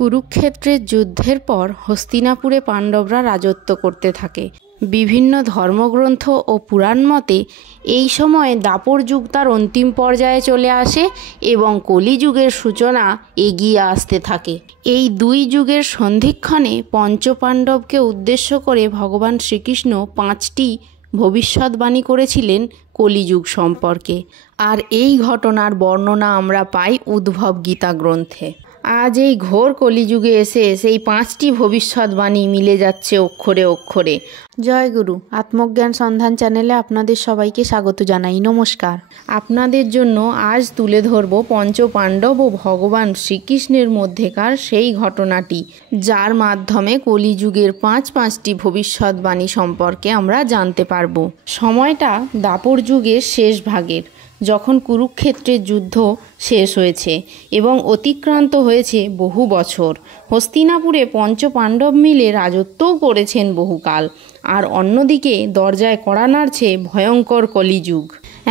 কুরুক্ষেত্রের যুদ্ধের পর হস্তিনাপুরে পাণ্ডবরা রাজত্ব করতে থাকে। বিভিন্ন ধর্মগ্রন্থ ও পুরাণ মতে এই সময় দাপর যুগ তার অন্তিম পর্যায়ে চলে আসে এবং কলিযুগের সূচনা এগিয়ে আসতে থাকে। এই দুই যুগের সন্ধিক্ষণে পঞ্চপাণ্ডবকে উদ্দেশ্য করে ভগবান শ্রীকৃষ্ণ 5টি ভবিষ্যৎবাণী করেছিলেন কলিযুগ সম্পর্কে। আর এই ঘটনার বর্ণনা আমরা পাই উদ্ভব গীতা গ্রন্থে। আজ এই ঘোর কলিযুগে এসে সেই 5টি ভবিষ্যৎবাণী মিলে যাচ্ছে অক্ষরে অক্ষরে। জয় গুরু। আত্মজ্ঞান সন্ধান চ্যানেলে আপনাদের সবাইকে স্বাগত জানাই। নমস্কার। আপনাদের জন্য আজ তুলে ধরব পঞ্চপাণ্ডব ও ভগবান শ্রীকৃষ্ণের মধ্যেকার সেই ঘটনাটি, যার মাধ্যমে কলিযুগের 5টি ভবিষ্যৎবাণী সম্পর্কে আমরা জানতে পারব। সময়টা দাপর যুগের শেষ ভাগের, যখন কুরুক্ষেত্রের যুদ্ধ শেষ হয়েছে এবং অতিক্রান্ত হয়েছে বহু বছর। হস্তিনাপুরে পঞ্চপাণ্ডব মিলে রাজত্বও করেছেন বহুকাল, আর অন্যদিকে দরজায় কড়া নাড়ছে ভয়ঙ্কর কলিযুগ।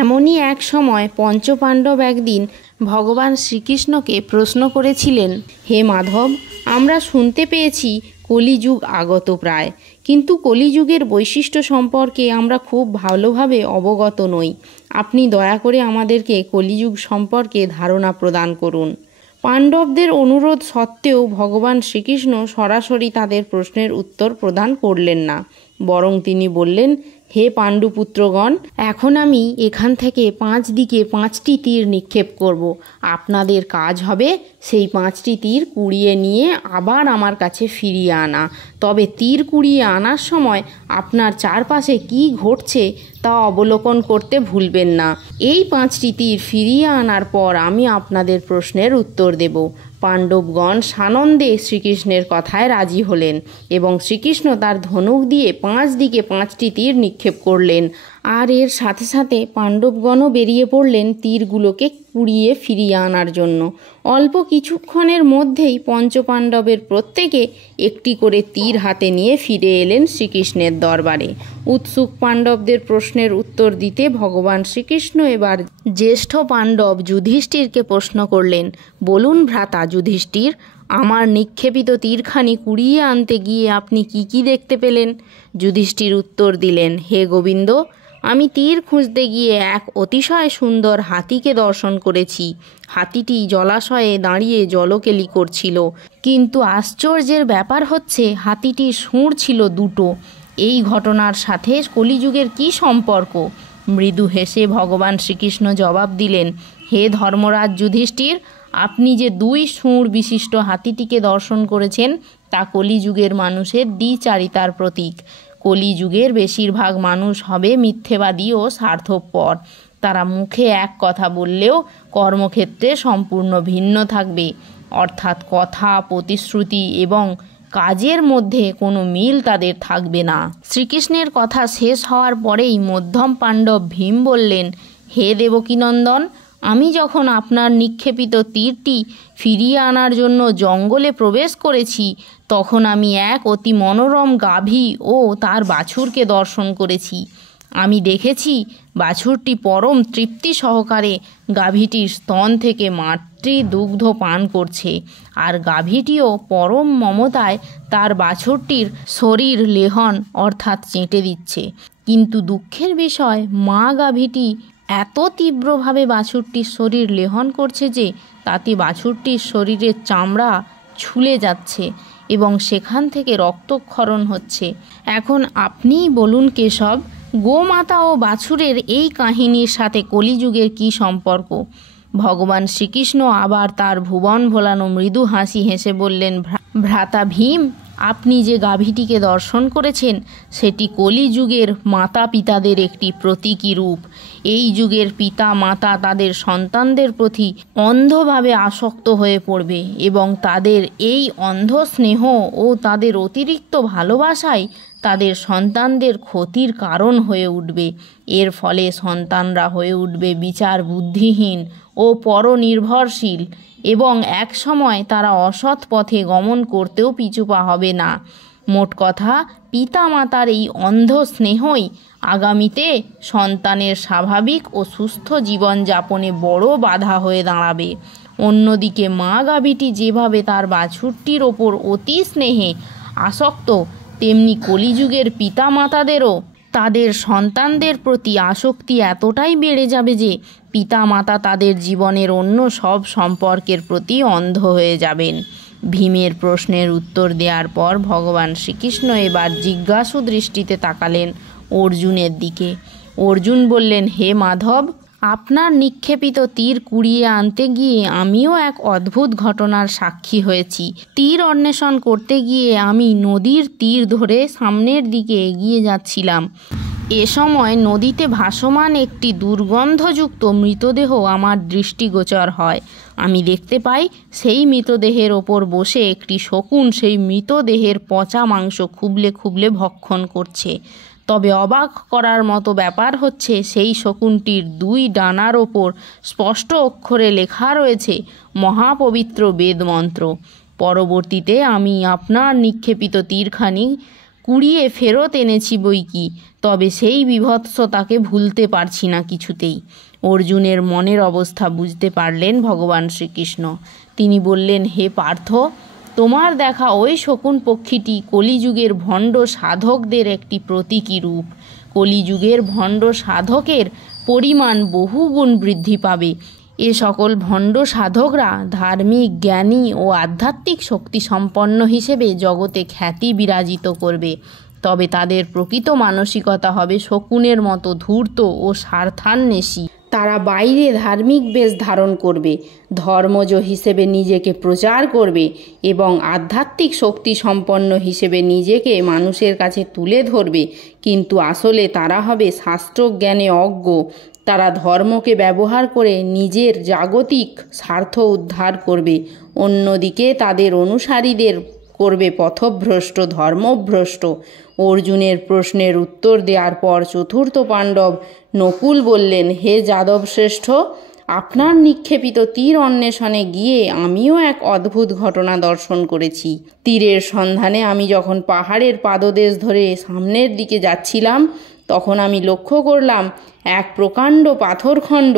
এমনই এক সময় পঞ্চপাণ্ডব একদিন ভগবান শ্রীকৃষ্ণকে প্রশ্ন করেছিলেন, হে মাধব, আমরা শুনতে পেয়েছি কলিযুগ আগত প্রায়, কিন্তু কলিযুগের বৈশিষ্ট্য সম্পর্কে আমরা খুব ভালোভাবে অবগত নই। আপনি দয়া করে আমাদেরকে কলিযুগ সম্পর্কে ধারণা প্রদান করুন। পাণ্ডবদের অনুরোধ সত্ত্বেও ভগবান শ্রীকৃষ্ণ সরাসরি তাদের প্রশ্নের উত্তর প্রদান করলেন না, বরং তিনি বললেন, হে পাণ্ডুপুত্রগণ, এখন আমি এখান থেকে 5 দিকে 5টি তীর নিক্ষেপ করব। আপনাদের কাজ হবে সেই 5টি তীর কুড়িয়ে নিয়ে আবার আমার কাছে ফিরিয়ে আনা। তবে তীর কুড়িয়ে আনার সময় আপনার চারপাশে কি ঘটছে তা অবলোকন করতে ভুলবেন না। এই 5টি তীর ফিরিয়ে আনার পর আমি আপনাদের প্রশ্নের উত্তর দেব। পাণ্ডবগণ সানন্দে শ্রীকৃষ্ণের কথায় রাজি হলেন এবং শ্রীকৃষ্ণ তার ধনুক দিয়ে 5 দিকে 5টি তীর নিক্ষেপ করলেন। আর এর সাথে সাথে পাণ্ডবগণও বেরিয়ে পড়লেন তীরগুলোকে কুড়িয়ে ফিরিয়ে আনার জন্য। অল্প কিছুক্ষণের মধ্যেই পঞ্চপাণ্ডবের প্রত্যেকে একটি করে তীর হাতে নিয়ে ফিরে এলেন শ্রীকৃষ্ণের দরবারে। উৎসুক পাণ্ডবদের প্রশ্নের উত্তর দিতে ভগবান শ্রীকৃষ্ণ এবার জ্যেষ্ঠ পাণ্ডব যুধিষ্ঠিরকে প্রশ্ন করলেন, বলুন ভ্রাতা যুধিষ্ঠির, আমার নিক্ষেপিত তীরখানি কুড়িয়ে আনতে গিয়ে আপনি কি দেখতে পেলেন? যুধিষ্ঠির উত্তর দিলেন, হে গোবিন্দ, আমি তীর খুঁজতে গিয়ে এক অতিশয় সুন্দর হাতিকে দর্শন করেছি। হাতিটি জলাশয়ে দাঁড়িয়ে জলকেলি করছিল, কিন্তু আশ্চর্যের ব্যাপার হচ্ছে হাতিটির শুঁড় ছিল 2টো। এই ঘটনার সাথে কলিযুগের কি সম্পর্ক? মৃদু হেসে ভগবান শ্রীকৃষ্ণ জবাব দিলেন, হে ধর্মরাজ যুধিষ্ঠির, আপনি যে 2 শুঁড় বিশিষ্ট হাতিটিকে দর্শন করেছেন তা কলিযুগের মানুষের দ্বিচারিতার প্রতীক। কলিযুগের বেশিরভাগ মানুষ হবে মিথ্যেবাদী ও স্বার্থপর। তারা মুখে এক কথা বললেও কর্মক্ষেত্রে সম্পূর্ণ ভিন্ন থাকবে, অর্থাৎ কথা, প্রতিশ্রুতি এবং কাজের মধ্যে কোনো মিল তাদের থাকবে না। শ্রীকৃষ্ণের কথা শেষ হওয়ার পরেই মধ্যম পাণ্ডব ভীম বললেন, হে দেবকীনন্দন, আমি যখন আপনার নিক্ষেপিত তীরটি ফিরিয়ে আনার জন্য জঙ্গলে প্রবেশ করেছি, তখন আমি এক অতি মনোরম গাভী ও তার বাছুরকে দর্শন করেছি। আমি দেখেছি বাছুরটি পরম তৃপ্তি সহকারে গাভীটির স্তন থেকে মাতৃ দুগ্ধ পান করছে, আর গাভীটিও পরম মমতায় তার বাছুরটির শরীর লেহন অর্থাৎ চেটে দিচ্ছে। কিন্তু দুঃখের বিষয়, মা গাভীটি এত তীব্রভাবে বাছুরটির শরীর লেহন করছে যে তাতে বাছুরটির শরীরের চামড়া ছুলে যাচ্ছে এবং সেখান থেকে রক্তক্ষরণ হচ্ছে। এখন আপনিই বলুন কেশব, গোমাতা ও বাছুরের এই কাহিনীর সাথে কলিযুগের কি সম্পর্ক? ভগবান শ্রীকৃষ্ণ আবার তার ভুবন ভোলানো মৃদু হাসি হেসে বললেন, ভ্রাতা ভীম, আপনি যে গাভীটিকে দর্শন করেছেন সেটি কলিযুগের মাতা পিতাদের একটি প্রতীকী রূপ। এই যুগের পিতা মাতা তাদের সন্তানদের প্রতি অন্ধভাবে আসক্ত হয়ে পড়বে এবং তাদের এই অন্ধ স্নেহ ও তাদের অতিরিক্ত ভালোবাসাই তাদের সন্তানদের ক্ষতির কারণ হয়ে উঠবে। এর ফলে সন্তানরা হয়ে উঠবে বিচার বুদ্ধিহীন ও পরনির্ভরশীল এবং এক সময় তারা অসৎ পথে গমন করতেও পিছুপা হবে না। মোট কথা, পিতা মাতার এই অন্ধ স্নেহই আগামীতে সন্তানের স্বাভাবিক ও সুস্থ জীবনযাপনে বড় বাধা হয়ে দাঁড়াবে। অন্যদিকে মা গাভীটি যেভাবে তার বাছুরটির ওপর অতি স্নেহে আসক্ত, তেমনি কলিযুগের পিতামাতাদেরও তাদের সন্তানদের প্রতি আসক্তি এতটাই বেড়ে যাবে যে পিতামাতা তাদের জীবনের অন্য সব সম্পর্কের প্রতি অন্ধ হয়ে যাবেন। ভীমের প্রশ্নের উত্তর দেওয়ার পর ভগবান শ্রীকৃষ্ণ এবার জিজ্ঞাসু দৃষ্টিতে তাকালেন অর্জুনের দিকে। অর্জুন বললেন, হে মাধব, আপনার নিক্ষেপিত তীর কুড়িয়ে আনতে গিয়ে আমিও এক অদ্ভুত ঘটনার সাক্ষী হয়েছি। তীর অন্বেষণ করতে গিয়ে আমি নদীর তীর ধরে সামনের দিকে এগিয়ে যাচ্ছিলাম। এ সময় নদীতে ভাসমান একটি দুর্গন্ধযুক্ত মৃতদেহ আমার দৃষ্টিগোচর হয়। আমি দেখতে পাই সেই মৃতদেহের ওপর বসে একটি শকুন সেই মৃতদেহের পচা মাংস খুবলে খুবলে ভক্ষণ করছে। তবে অবাক করার মতো ব্যাপার হচ্ছে, সেই শকুনটির 2 ডানার ওপর স্পষ্ট অক্ষরে লেখা রয়েছে মহাপবিত্র বেদমন্ত্র। পরবর্তীতে আমি আপনার নিক্ষেপিত তীরখানি কুড়িয়ে ফেরত এনেছি বইকি, তবে সেই বিভৎসতাকে ভুলতে পারছি না কিছুতেই। অর্জুনের মনের অবস্থা বুঝতে পারলেন ভগবান শ্রীকৃষ্ণ। তিনি বললেন, হে পার্থ, তোমার দেখা ওই শকুন পক্ষীটি কলিযুগের ভণ্ড সাধকদের একটি প্রতীকী রূপ। কলিযুগের ভণ্ড সাধকের পরিমাণ বহুগুণ বৃদ্ধি পাবে। এ সকল ভণ্ড সাধকরা ধার্মিক, জ্ঞানী ও আধ্যাত্মিক শক্তি সম্পন্ন হিসেবে জগতে খ্যাতি বিরাজিত করবে। তবে তাদের প্রকৃত মানসিকতা হবে শকুনের মতো ধূর্ত ও স্বার্থান্বেষী। তারা বাইরে ধার্মিক বেশ ধারণ করবে, ধর্মজ হিসেবে নিজেকে প্রচার করবে এবং আধ্যাত্মিক শক্তি সম্পন্ন হিসেবে নিজেকে মানুষের কাছে তুলে ধরবে, কিন্তু আসলে তারা হবে শাস্ত্রজ্ঞানে অজ্ঞ। তারা ধর্মকে ব্যবহার করে নিজের জাগতিক স্বার্থ উদ্ধার করবে, অন্যদিকে তাদের অনুসারীদের করবে পথভ্রষ্ট, ধর্মভ্রষ্ট। অর্জুনের প্রশ্নের উত্তর দেওয়ার পর চতুর্থ পাণ্ডব নকুল বললেন, হে যাদব শ্রেষ্ঠ, আপনার নিক্ষেপিত তীর অন্বেষণে গিয়ে আমিও এক অদ্ভুত ঘটনা দর্শন করেছি। তীরের সন্ধানে আমি যখন পাহাড়ের পাদদেশ ধরে সামনের দিকে যাচ্ছিলাম, তখন আমি লক্ষ্য করলাম এক প্রকাণ্ড পাথরখণ্ড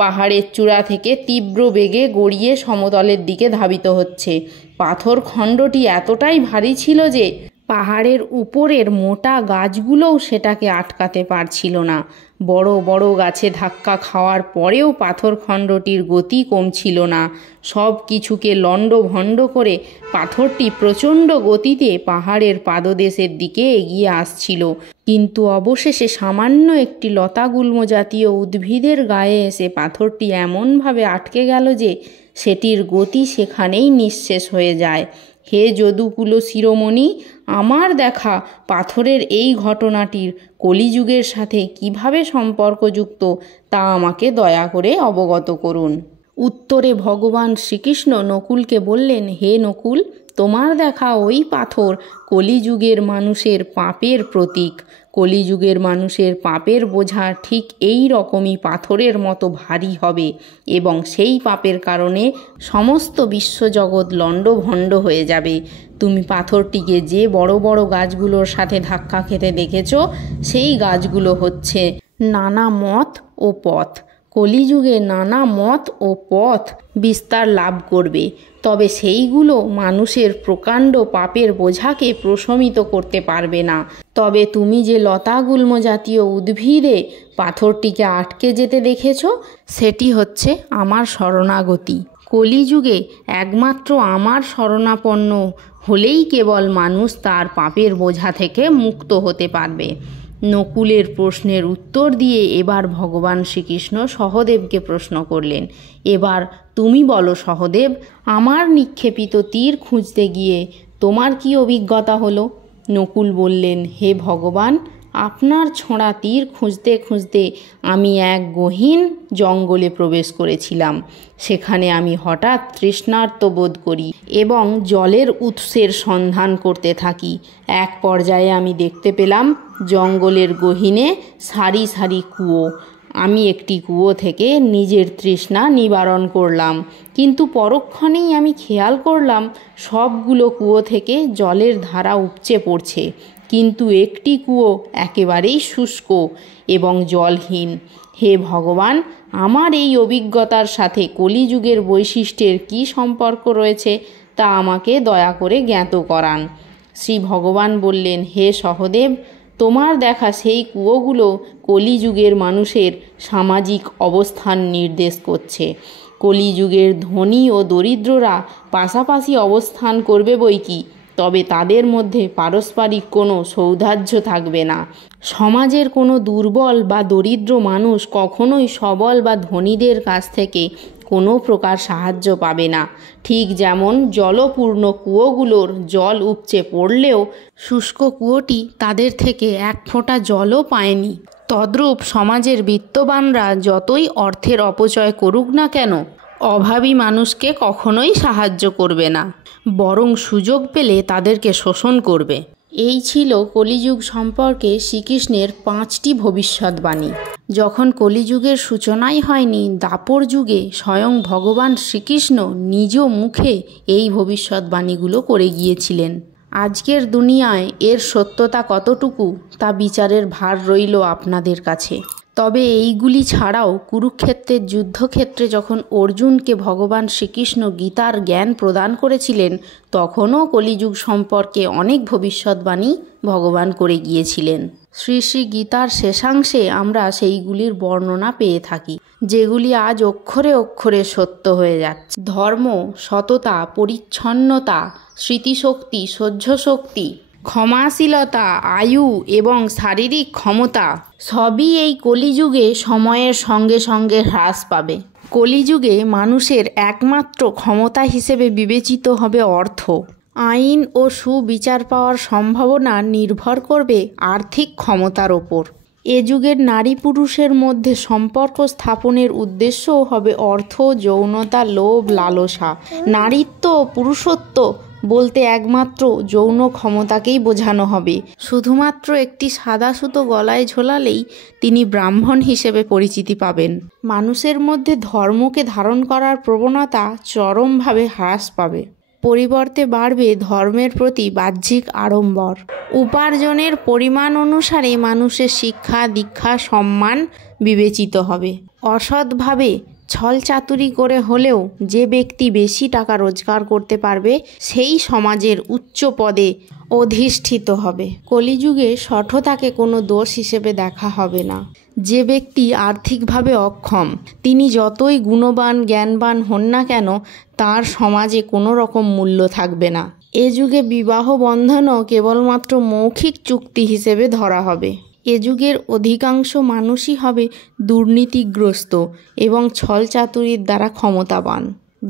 পাহাড়ের চূড়া থেকে তীব্র বেগে গড়িয়ে সমতলের দিকে ধাবিত হচ্ছে। পাথরখণ্ডটি এতটাই ভারী ছিল যে পাহাড়ের উপরের মোটা গাছগুলোও সেটাকে আটকাতে পারছিল না। বড় বড় গাছে ধাক্কা খাওয়ার পরেও পাথরখণ্ডটির গতি কমছিল না। সব কিছুকে লণ্ডভণ্ড করে পাথরটি প্রচণ্ড গতিতে পাহাড়ের পাদদেশের দিকে এগিয়ে আসছিল, কিন্তু অবশেষে সামান্য একটি লতাগুল্ম জাতীয় উদ্ভিদের গায়ে এসে পাথরটি এমনভাবে আটকে গেল যে সেটির গতি সেখানেই নিঃশেষ হয়ে যায়। হে যদুকুল শিরোমণি, আমার দেখা পাথরের এই ঘটনাটির কলিযুগের সাথে কিভাবে সম্পর্কযুক্ত তা আমাকে দয়া করে অবগত করুন। উত্তরে ভগবান শ্রীকৃষ্ণ নকুলকে বললেন, হে নকুল, তোমার দেখা ওই পাথর কলিযুগের মানুষের পাপের প্রতীক। কলিযুগের মানুষের পাপের বোঝা ঠিক এই রকমই পাথরের মতো ভারী হবে এবং সেই পাপের কারণে সমস্ত বিশ্বজগৎ লণ্ডভণ্ড হয়ে যাবে। তুমি পাথরটিকে যে বড় বড় গাছগুলোর সাথে ধাক্কা খেতে দেখেছ, সেই গাছগুলো হচ্ছে নানা মত ও পথ। কলিযুগে নানা মত ও পথ বিস্তার লাভ করবে, তবে সেইগুলো মানুষের প্রকাণ্ড পাপের বোঝাকে প্রশমিত করতে পারবে না। তবে তুমি যে লতাগুল্ম জাতীয় উদ্ভিদে পাথরটিকে আটকে যেতে দেখেছ, সেটি হচ্ছে আমার শরণাগতি। কলিযুগে একমাত্র আমার শরণাপন্ন হলেই কেবল মানুষ তার পাপের বোঝা থেকে মুক্ত হতে পারবে। নকুলের প্রশ্নের উত্তর দিয়ে এবার ভগবান শ্রীকৃষ্ণ সহদেবকে প্রশ্ন করলেন, এবার তুমি বলো সহদেব, আমার নিক্ষেপিত তীর খুঁজতে গিয়ে তোমার কি অভিজ্ঞতা হলো? নকুল বললেন, হে ভগবান, আপনার ছোঁড়া তীর খুঁজতে খুঁজতে আমি এক গহীন জঙ্গলে প্রবেশ করেছিলাম। সেখানে আমি হঠাৎ তৃষ্ণার্ত বোধ করি এবং জলের উৎসের সন্ধান করতে থাকি। এক পর্যায়ে আমি দেখতে পেলাম জঙ্গলের গহীনে সারি সারি কুয়ো। আমি একটি কুয়ো থেকে নিজের তৃষ্ণা নিবারণ করলাম, কিন্তু পরক্ষণেই আমি খেয়াল করলাম সবগুলো কুয়ো থেকে জলের ধারা উপচে পড়ছে, কিন্তু একটি কুয়ো একেবারেই শুষ্ক। এবং জলহীন। হে ভগবান, আমার এই অভিজ্ঞতার সাথে কলিযুগের বৈশিষ্ট্যের কী সম্পর্ক রয়েছে তা আমাকে দয়া করে জ্ঞাত করান। শ্রী ভগবান বললেন, হে সহদেব, তোমার দেখা সেই কুয়োগুলো কলিযুগের মানুষের সামাজিক অবস্থান নির্দেশ করছে। কলিযুগের ধনী ও দরিদ্ররা পাশাপাশি অবস্থান করবে বৈকি, তবে তাদের মধ্যে পারস্পরিক কোনো সৌহার্দ্য থাকবে না। সমাজের কোনো দুর্বল বা দরিদ্র মানুষ কখনোই সবল বা ধনীদের কাছ থেকে কোনো প্রকার সাহায্য পাবে না। ঠিক যেমন জলপূর্ণ কুয়োগুলোর জল উপচে পড়লেও শুষ্ক কুয়োটি তাদের থেকে এক ফোঁটা জলও পায়নি, তদ্রূপ সমাজের বিত্তবানরা যতই অর্থের অপচয় করুক না কেন, অভাবী মানুষকে কখনোই সাহায্য করবে না, বরং সুযোগ পেলে তাদেরকে শোষণ করবে। এই ছিল কলিযুগ সম্পর্কে শ্রীকৃষ্ণের 5টি ভবিষ্যৎবাণী। যখন কলিযুগের সূচনাই হয়নি, দাপর যুগে স্বয়ং ভগবান শ্রীকৃষ্ণ নিজ মুখে এই ভবিষ্যৎবাণীগুলো করে গিয়েছিলেন। আজকের দুনিয়ায় এর সত্যতা কতটুকু তা বিচারের ভার রইল আপনাদের কাছে। তবে এইগুলি ছাড়াও কুরুক্ষেত্রের যুদ্ধক্ষেত্রে যখন অর্জুনকে ভগবান শ্রীকৃষ্ণ গীতার জ্ঞান প্রদান করেছিলেন, তখনও কলিযুগ সম্পর্কে অনেক ভবিষ্যৎবাণী ভগবান করে গিয়েছিলেন। শ্রী শ্রী গীতার শেষাংশে আমরা সেইগুলির বর্ণনা পেয়ে থাকি, যেগুলি আজ অক্ষরে অক্ষরে সত্য হয়ে যাচ্ছে। ধর্ম, সততা, পরিচ্ছন্নতা, স্মৃতিশক্তি, সহ্যশক্তি, ক্ষমাশীলতা, আয়ু এবং শারীরিক ক্ষমতা সবই এই কলিযুগে সময়ের সঙ্গে সঙ্গে হ্রাস পাবে। কলিযুগে মানুষের একমাত্র ক্ষমতা হিসেবে বিবেচিত হবে অর্থ। আইন ও সুবিচার পাওয়ার সম্ভাবনা নির্ভর করবে আর্থিক ক্ষমতার ওপর। এ যুগের নারী পুরুষের মধ্যে সম্পর্ক স্থাপনের উদ্দেশ্যও হবে অর্থ, যৌনতা, লোভ, লালসা। নারীত্ব ও পুরুষত্ব বলতে একমাত্র যৌন ক্ষমতাকেই বোঝানো হবে। শুধুমাত্র একটি সাদা সুতো গলায় ঝোলালেই তিনি ব্রাহ্মণ হিসেবে পরিচিতি পাবেন। মানুষের মধ্যে ধর্মকে ধারণ করার প্রবণতা চরমভাবে হ্রাস পাবে। পরিবর্তে বাড়বে ধর্মের প্রতি বাহ্যিক আড়ম্বর। উপার্জনের পরিমাণ অনুসারে মানুষের শিক্ষা, দীক্ষা, সম্মান বিবেচিত হবে। অসৎভাবে ছলচাতুরি করে হলেও যে ব্যক্তি বেশি টাকা রোজগার করতে পারবে সেই সমাজের উচ্চ পদে অধিষ্ঠিত হবে। কলিযুগে শঠতাকে কোনো দোষ হিসেবে দেখা হবে না। যে ব্যক্তি আর্থিকভাবে অক্ষম, তিনি যতই গুণবান, জ্ঞানবান হন না কেন, তার সমাজে কোনো রকম মূল্য থাকবে না। এ যুগে বিবাহ বন্ধনও কেবলমাত্র মৌখিক চুক্তি হিসেবে ধরা হবে। এ যুগের অধিকাংশ মানুষই হবে দুর্নীতিগ্রস্ত এবং ছলচাতুরির দ্বারা ক্ষমতাবান,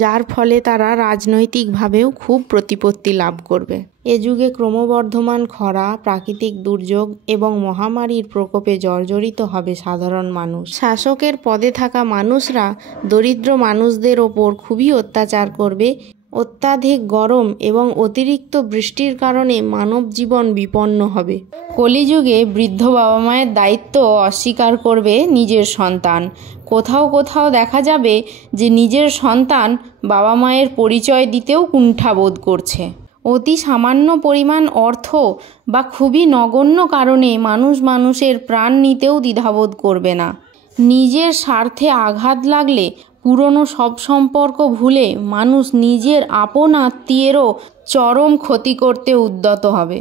যার ফলে তারা রাজনৈতিকভাবেও খুব প্রতিপত্তি লাভ করবে। এ যুগে ক্রমবর্ধমান খরা, প্রাকৃতিক দুর্যোগ এবং মহামারীর প্রকোপে জর্জরিত হবে সাধারণ মানুষ। শাসকের পদে থাকা মানুষরা দরিদ্র মানুষদের ওপর খুবই অত্যাচার করবে। অত্যাধিক গরম এবং অতিরিক্ত বৃষ্টির কারণে মানব জীবন বিপন্ন হবে। কলিযুগে বৃদ্ধ বাবা মায়ের দায়িত্ব অস্বীকার করবে নিজের সন্তান। কোথাও কোথাও দেখা যাবে যে নিজের সন্তান বাবা মায়ের পরিচয় দিতেও কুণ্ঠাবোধ করছে। অতি সামান্য পরিমাণ অর্থ বা খুবই নগণ্য কারণে মানুষের প্রাণ নিতেও দ্বিধাবোধ করবে না। নিজের স্বার্থে আঘাত লাগলে পুরনো সব সম্পর্ক ভুলে মানুষ নিজের আপন আত্মীয়েরও চরম ক্ষতি করতে উদ্যত হবে।